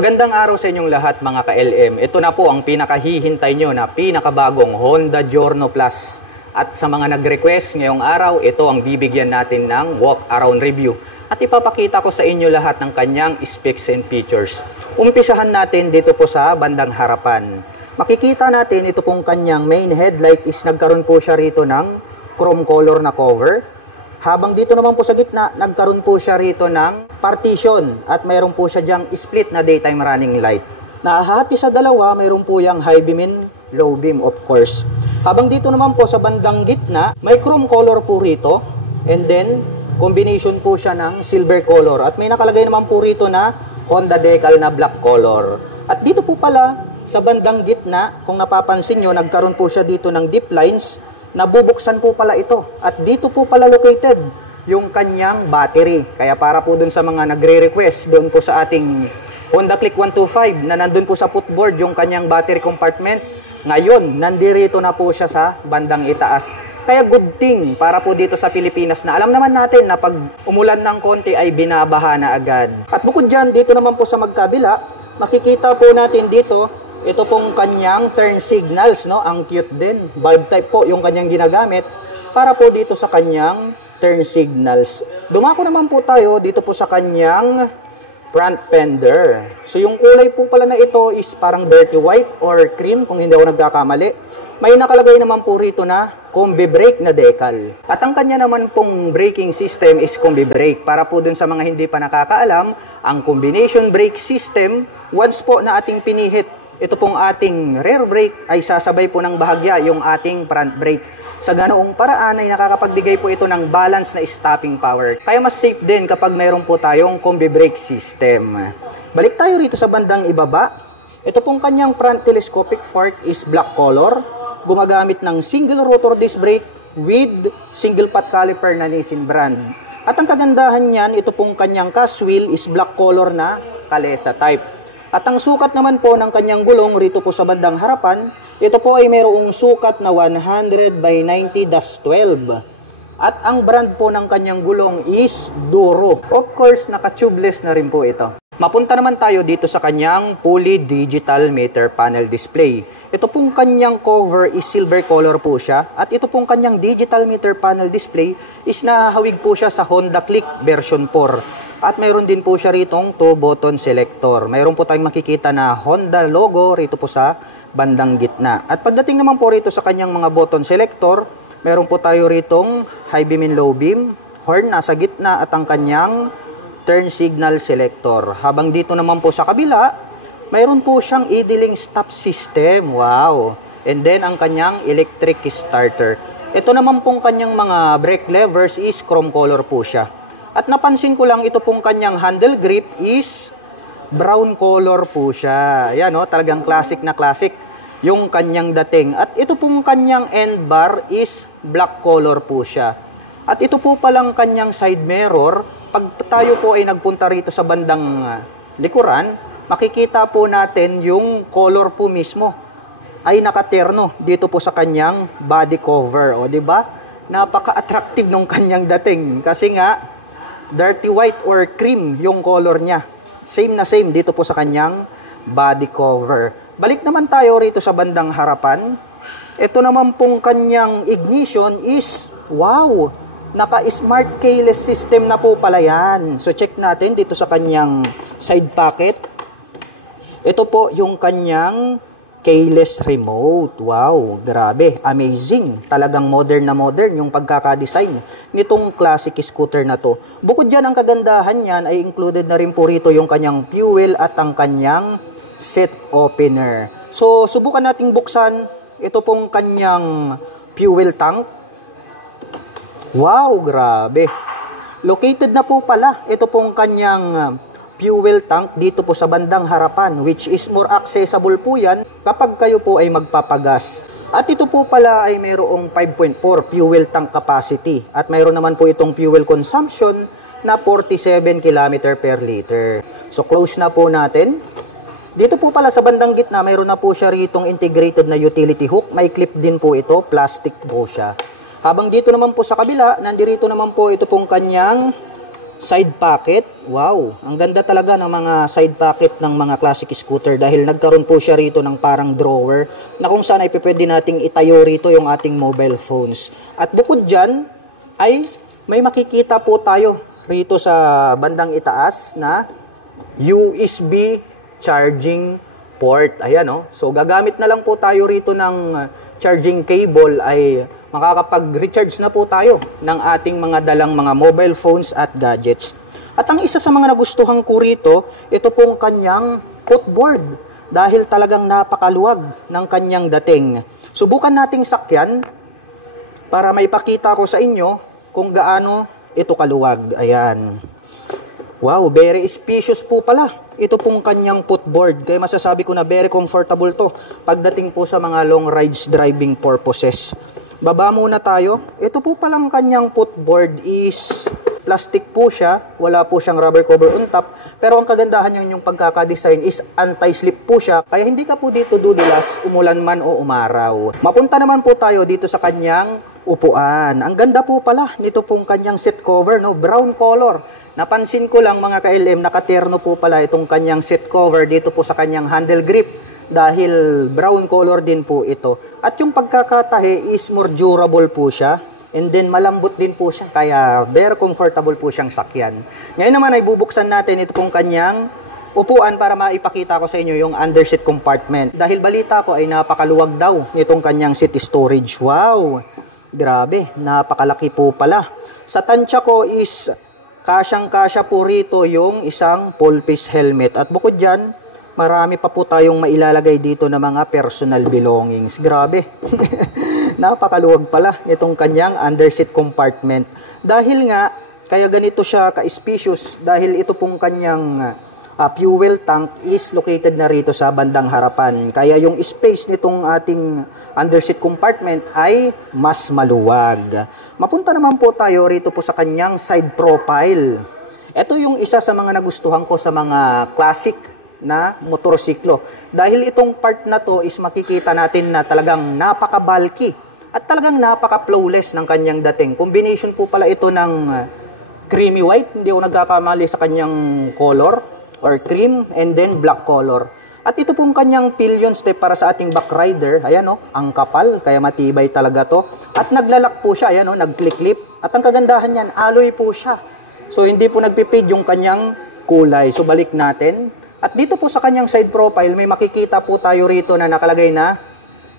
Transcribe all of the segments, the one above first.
Magandang araw sa inyong lahat mga ka-LM. Ito na po ang pinakahihintay nyo na pinakabagong Honda Giorno Plus. At sa mga nag-request ngayong araw, ito ang bibigyan natin ng walk-around review. At ipapakita ko sa inyo lahat ng kanyang specs and features. Umpisahan natin dito po sa bandang harapan. Makikita natin ito pong kanyang main headlight is nagkaroon po siya rito ng chrome color na cover. Habang dito naman po sa gitna, nagkaroon po siya rito ng partition at mayroon po siya diyang split na daytime running light. Nahati sa dalawa, mayroon po yung high beam and low beam of course. Habang dito naman po sa bandang gitna, may chrome color po rito and then combination po siya ng silver color. At may nakalagay naman po rito na Honda decal na black color. At dito po pala sa bandang gitna, kung napapansin nyo, nagkaroon po siya dito ng deep lines. Nabubuksan po pala ito. At dito po pala located yung kanyang battery. Kaya para po dun sa mga nagre-request doon po sa ating Honda Click 125 na nandun po sa footboard yung kanyang battery compartment. Ngayon, nandirito na po siya sa bandang itaas. Kaya good thing para po dito sa Pilipinas na alam naman natin na pag umulan ng konti ay binabaha na agad. At bukod dyan, dito naman po sa magkabila, makikita po natin dito ito pong kanyang turn signals, no? Ang cute din. Bulb type po yung kanyang ginagamit para po dito sa kanyang turn signals. Dumako naman po tayo dito po sa kanyang front fender. So yung kulay po pala na ito is parang dirty white or cream kung hindi ako nagkakamali. May nakalagay naman po rito na combi brake na decal. At ang kanya naman pong braking system is combi brake. Para po dun sa mga hindi pa nakakaalam, ang combination brake system, once po na ating pinihit ito pong ating rear brake ay sasabay po ng bahagya yung ating front brake. Sa ganoong paraan ay nakakapagbigay po ito ng balance na stopping power. Kaya mas safe din kapag mayroon po tayong combi brake system. Balik tayo rito sa bandang ibaba. Ito pong kanyang front telescopic fork is black color. Gumagamit ng single rotor disc brake with single pot caliper na Nissin brand. At ang kagandahan niyan, ito pong kanyang cast wheel is black color na Calesa type. At ang sukat naman po ng kanyang gulong rito po sa bandang harapan, ito po ay mayroong sukat na 100 by 90-12. At ang brand po ng kanyang gulong is Duro. Of course, naka-tubeless na rin po ito. Mapunta naman tayo dito sa kanyang fully digital meter panel display. Ito pong kanyang cover is silver color po siya. At ito pong kanyang digital meter panel display is nahawig po siya sa Honda Click version 4. At mayroon din po siya ritong 2-button selector. Mayroon po tayong makikita na Honda logo rito po sa bandang gitna. At pagdating naman po rito sa kanyang mga button selector, mayroon po tayo ritong high beam and low beam, horn nasa gitna at ang kanyang turn signal selector. Habang dito naman po sa kabila, mayroon po siyang idling stop system. Wow! And then ang kanyang electric starter. Ito naman pong kanyang mga brake levers is chrome color po siya. At napansin ko lang ito pong kanyang handle grip is brown color po siya. Yan o, talagang classic na classic yung kanyang dating. At ito pong kanyang end bar is black color po siya. At ito po palang kanyang side mirror. Pag tayo po ay nagpunta rito sa bandang likuran, makikita po natin yung color po mismo ay nakaterno dito po sa kanyang body cover. O, di ba? Napaka-attractive nung kanyang dating. Kasi nga, dirty white or cream yung color niya. Same na same dito po sa kanyang body cover. Balik naman tayo rito sa bandang harapan. Ito naman pong kanyang ignition is, wow! Naka-smart keyless system na po pala yan. So check natin dito sa kanyang side pocket. Ito po yung kanyang keyless remote. Wow, grabe, amazing. Talagang modern na modern yung pagkakadesign nitong classic scooter na to. Bukod dyan, ang kagandahan niyan ay included na rin po rito yung kanyang fuel at ang kanyang seat opener. So, subukan nating buksan ito pong kanyang fuel tank. Wow, grabe. Located na po pala ito pong kanyang fuel tank dito po sa bandang harapan, which is more accessible po yan kapag kayo po ay magpapagas. At ito po pala ay mayroong 5.4 fuel tank capacity at mayroon naman po itong fuel consumption na 47 km per liter. So close na po natin. Dito po pala sa bandang gitna, mayroon na po siya ritong integrated na utility hook. May clip din po ito, plastic po siya. Habang dito naman po sa kabila, nandirito naman po ito pong kanyang side pocket. Wow, ang ganda talaga ng mga side pocket ng mga classic scooter dahil nagkaroon po siya rito ng parang drawer na kung saan ay pwede nating itayo rito yung ating mobile phones. At bukod dyan ay may makikita po tayo rito sa bandang itaas na USB charging port. Ayan, oh. So gagamit na lang po tayo rito ng charging cable ay makakapag-recharge na po tayo ng ating mga dalang mga mobile phones at gadgets. At ang isa sa mga nagustuhan ko rito, ito pong kanyang footboard dahil talagang napakaluwag ng kanyang dating. Subukan nating sakyan para maipakita ko sa inyo kung gaano ito kaluwag. Ayan. Wow, very spacious po pala. Ito pong kanyang footboard. Kaya masasabi ko na very comfortable to pagdating po sa mga long rides driving purposes. Baba muna tayo. Ito po palang kanyang footboard is plastic po siya. Wala po siyang rubber cover on top. Pero ang kagandahan yung pagkakadesign is anti-slip po siya. Kaya hindi ka po dito dudulas, umulan man o umaraw. Mapunta naman po tayo dito sa kanyang upuan. Ang ganda po pala nito pong kanyang seat cover, no? Brown color. Napansin ko lang mga ka-LM, nakaterno po pala itong kanyang seat cover dito po sa kanyang handle grip. Dahil brown color din po ito. At yung pagkakatahi is more durable po siya. And then malambot din po siya. Kaya very comfortable po siyang sakyan. Ngayon naman ay bubuksan natin ito pong kanyang upuan para maipakita ko sa inyo yung underseat compartment. Dahil balita ko ay napakaluwag daw nitong kanyang seat storage. Wow! Grabe, napakalaki po pala. Sa tansya ko is kasyang-kasya po rito yung isang full face helmet. At bukod dyan, marami pa po tayong mailalagay dito na mga personal belongings. Grabe. Napakaluwag pala itong kanyang underseat compartment. Dahil nga, kaya ganito siya ka-spacious dahil ito pong kanyang fuel tank is located na rito sa bandang harapan. Kaya yung space nitong ating underseat compartment ay mas maluwag. Mapunta naman po tayo rito po sa kanyang side profile. Ito yung isa sa mga nagustuhan ko sa mga classic na motorsiklo. Dahil itong part na to is makikita natin na talagang napaka-bulky at talagang napaka-flawless ng kanyang dating. Combination po pala ito ng creamy white, hindi ako nagkakamali sa kanyang color, or cream, and then black color. At ito pong kanyang pillion step para sa ating back rider, ayan o, ang kapal, kaya matibay talaga to. At naglalak po siya, ayan o, nag-click-clip. At ang kagandahan niyan, alloy po siya. So hindi po nagpipid yung kanyang kulay. So balik natin. At dito po sa kanyang side profile, may makikita po tayo rito na nakalagay na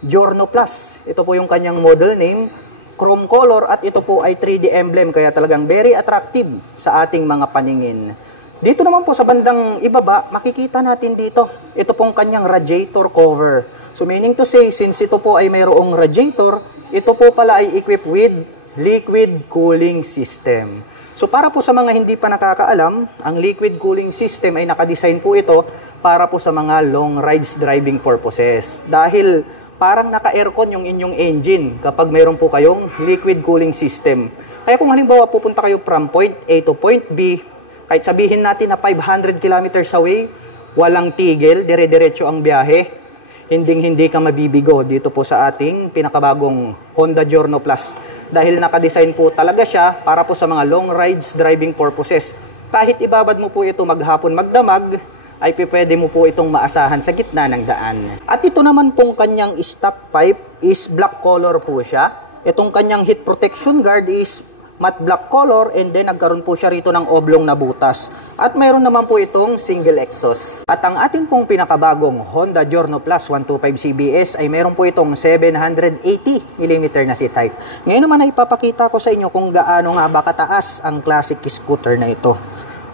Giorno Plus. Ito po yung kanyang model name, chrome color, at ito po ay 3D emblem, kaya talagang very attractive sa ating mga paningin. Dito naman po sa bandang ibaba, makikita natin dito, ito pong kanyang radiator cover. So meaning to say, since ito po ay mayroong radiator, ito po pala ay equipped with liquid cooling system. So para po sa mga hindi pa nakakaalam, ang liquid cooling system ay nakadesign po ito para po sa mga long rides driving purposes. Dahil parang naka-aircon yung inyong engine kapag mayroon po kayong liquid cooling system. Kaya kung halimbawa pupunta kayo from point A to point B, kahit sabihin natin na 500 kilometers away, walang tigil, dire-diretso ang biyahe, hindi ka mabibigo dito po sa ating pinakabagong Honda Giorno Plus. Dahil nakadesign po talaga siya para po sa mga long rides driving purposes. Kahit ibabad mo po ito maghapon magdamag, ay pwede mo po itong maasahan sa gitna ng daan. At ito naman pong kanyang stock pipe is black color po siya. Itong kanyang heat protection guard is matte black color, and then nagkaroon po siya rito ng oblong na butas. At mayroon naman po itong single exhaust. At ang atin pong pinakabagong Honda Giorno Plus 125 CBS ay mayroon po itong 780mm na seat height. Ngayon naman ay ipapakita ko sa inyo kung gaano nga ba kataas ang classic scooter na ito.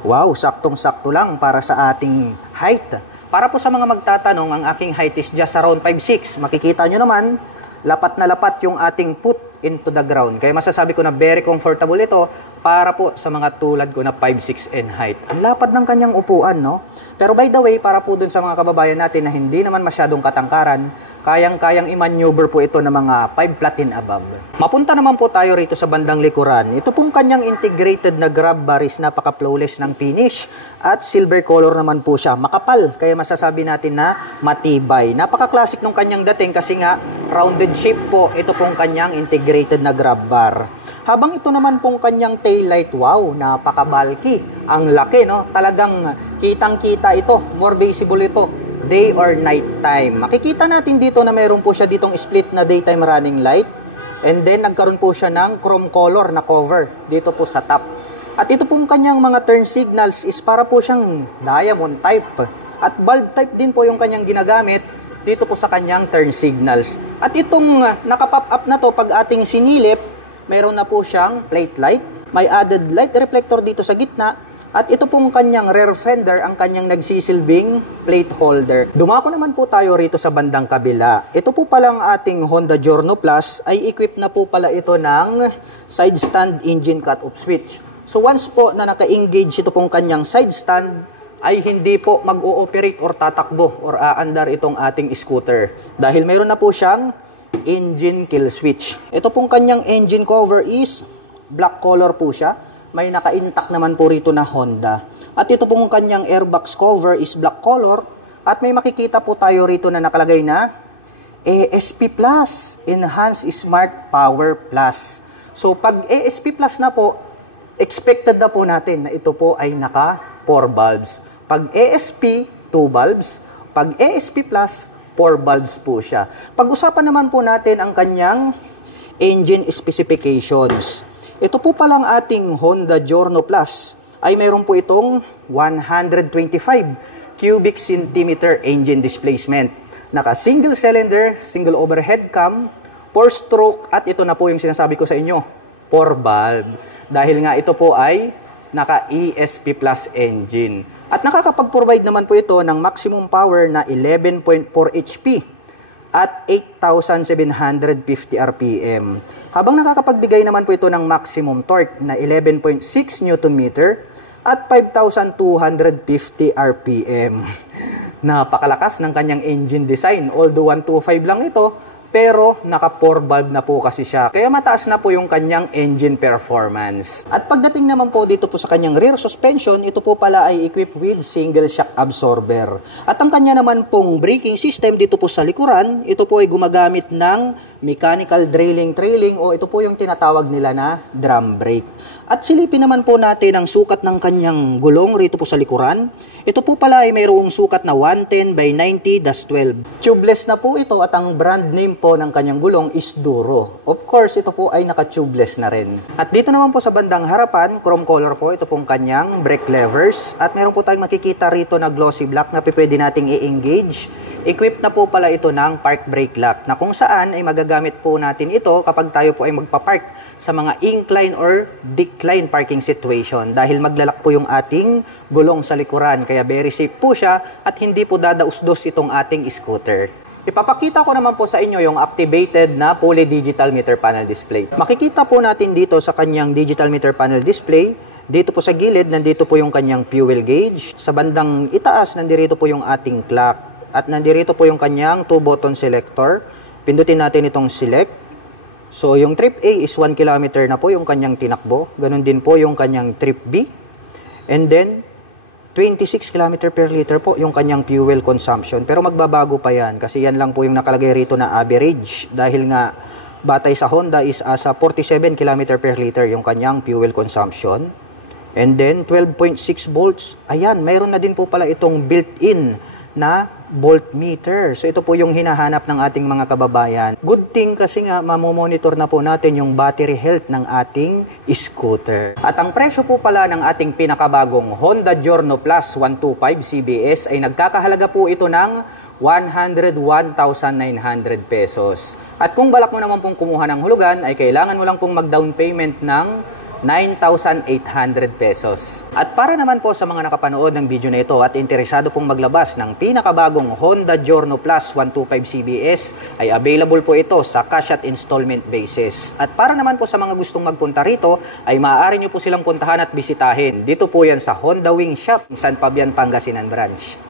Wow, saktong-sakto lang para sa ating height. Para po sa mga magtatanong, ang aking height is just around 5'6". Makikita nyo naman, lapat na lapat yung ating foot into the ground. Kaya masasabi ko na very comfortable ito para po sa mga tulad ko na 5'6" and height. Ang lapad ng kanyang upuan, no? Pero by the way, para po dun sa mga kababayan natin na hindi naman masyadong katangkaran, kayang-kayang i-maneuver po ito ng mga 5 flat and above. Mapunta naman po tayo rito sa bandang likuran. Ito pong kanyang integrated na grab bar is napaka-flawless ng finish at silver color naman po siya. Makapal, kaya masasabi natin na matibay. Napaka-classic nung kanyang dating kasi nga rounded shape po ito pong kanyang integrated na grab bar. Habang ito naman pong kanyang taillight, wow, napaka-bulky. Ang laki, no? Talagang kitang-kita ito, more visible ito, day or night time. Makikita natin dito na meron po siya ditong split na daytime running light. And then, nagkaroon po siya ng chrome color na cover dito po sa top. At ito pong kanyang mga turn signals is para po siyang diamond type. At bulb type din po yung kanyang ginagamit dito po sa kanyang turn signals. At itong nakapop up na to, pag ating sinilip, meron na po siyang plate light. May added light reflector dito sa gitna. At ito pong kanyang rear fender, ang kanyang nagsisilbing plate holder. Dumako naman po tayo rito sa bandang kabila. Ito po palang ating Honda Giorno Plus ay equipped na po pala ito ng side stand engine cut-off switch. So once po na naka-engage ito pong kanyang side stand, ay hindi po mag-ooperate or tatakbo or aandar itong ating scooter. Dahil mayroon na po siyang engine kill switch. Ito pong kanyang engine cover is black color po siya. May naka-intact naman po rito na Honda. At ito pong kanyang airbox cover is black color. At may makikita po tayo rito na nakalagay na ASP Plus, Enhanced Smart Power Plus. So pag ASP Plus na po, expected na po natin na ito po ay naka 4 bulbs. Pag ASP, 2 bulbs. Pag ASP Plus, 4 bulbs po siya. Pag-usapan naman po natin ang kanyang engine specifications. Ito po palang ating Honda Giorno Plus ay meron po itong 125 cubic centimeter engine displacement. Naka single cylinder, single overhead cam, 4-stroke at ito na po yung sinasabi ko sa inyo, 4 bulb. Dahil nga ito po ay naka ESP Plus engine. At nakakapag-provide naman po ito ng maximum power na 11.4 HP at 8,750 RPM. Habang nakakapagbigay naman po ito ng maximum torque na 11.6 Nm at 5,250 RPM. Napakalakas ng kanyang engine design. Although 125 lang ito, pero naka 4 valve na po kasi siya. Kaya mataas na po yung kanyang engine performance. At pagdating naman po dito po sa kanyang rear suspension, ito po pala ay equipped with single shock absorber. At ang kanya naman pong braking system dito po sa likuran, ito po ay gumagamit ng mechanical trailing o ito po yung tinatawag nila na drum brake. At silipin naman po natin ang sukat ng kanyang gulong rito po sa likuran. Ito po pala ay mayroong sukat na 110 by 90-12. Tubeless na po ito at ang brand name po ng kanyang gulong is Duro. Of course, ito po ay naka-tubeless na rin. At dito naman po sa bandang harapan, chrome color po ito pong kanyang brake levers. At meron po tayong makikita rito na glossy black na pwede nating i-engage. Equipped na po pala ito ng park brake lock na kung saan ay magagamit po natin ito kapag tayo po ay magpapark sa mga incline or decline parking situation dahil maglalak po yung ating gulong sa likuran. Kaya very safe po siya at hindi po dadaus-dos itong ating scooter. Ipapakita ko naman po sa inyo yung activated na fully digital meter panel display. Makikita po natin dito sa kanyang digital meter panel display, dito po sa gilid, nandito po yung kanyang fuel gauge. Sa bandang itaas, nandito po yung ating clock. At nandito po yung kanyang 2-button selector. Pindutin natin itong select. So, yung trip A is 1 km na po yung kanyang tinakbo. Ganon din po yung kanyang trip B. And then, 26 km per liter po yung kanyang fuel consumption. Pero magbabago pa yan kasi yan lang po yung nakalagay rito na average. Dahil nga, batay sa Honda is asa 47 km per liter yung kanyang fuel consumption. And then, 12.6 volts. Ayan, mayroon na din po pala itong built-in na voltmeter. So ito po yung hinahanap ng ating mga kababayan. Good thing kasi nga mamomonitor na po natin yung battery health ng ating scooter. At ang presyo po pala ng ating pinakabagong Honda Giorno Plus 125 CBS ay nagkakahalaga po ito ng 101,900 pesos. At kung balak mo naman pong kumuha ng hulugan ay kailangan mo lang pong mag-down payment ng 9,800 pesos. At para naman po sa mga nakapanood ng video na ito at interesado pong maglabas ng pinakabagong Honda Giorno Plus 125 CBS ay available po ito sa cash at installment basis. At para naman po sa mga gustong magpunta rito ay maaari nyo po silang puntahan at bisitahin. Dito po yan sa Honda Wing Shop, San Fabian, Pangasinan Branch.